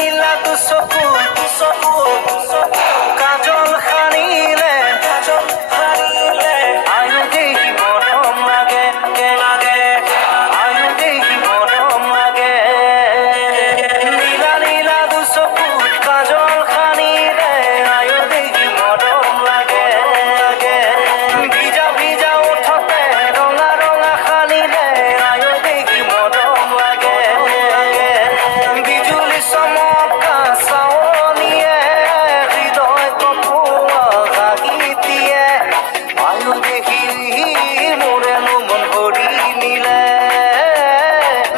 নীলা তু চকু কাজল সানিলে আয়ু দেখি মৰম লাগে আয়ু দেখি মৰম লাগে নীলা নীলা তু চকু কাজল সানিলে আয়ু দেখি মৰম লাগে ভিজা ভিজা ওঠতে ৰঙা ৰঙা সানিলে আয়ু দেখি মৰম লাগে বিজুলি চমকা চাৱনিয়ে হৃদয় কপোৱা ভাগি দিয়ে আয়ু দেখি মোৰে মন ভৰি নিলে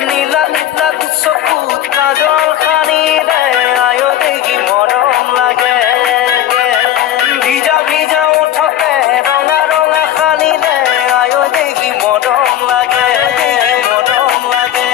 নীলা নীলা চকুত কাজল সানিলে আয়ু দেখি মৰম লাগে ভিজা ভিজা ওঠতে ৰঙা ৰঙা সানিলে আয়ু দেখি মৰম লাগে মৰম লাগে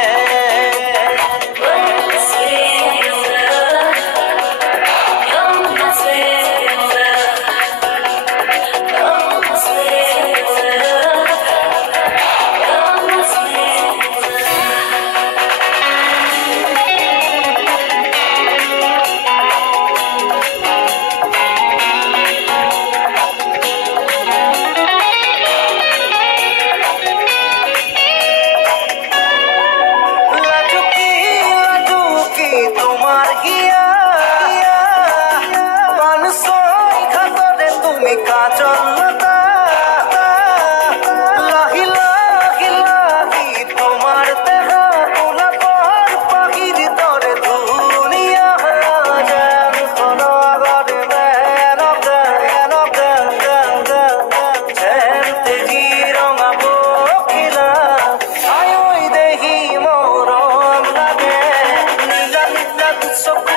লাজুকি তোমার গিয়া পানসই ঘাটরে তুমি কাজল লতা লাহি লাহি লাহি তোমার দেহ গোলাপর পাখির দরে ধুনিয়া যেন কোনো আগরে যেন তেজি রঙা পখিলা আয়ুই দেখি মরম লাগে নীলা নীলা চকু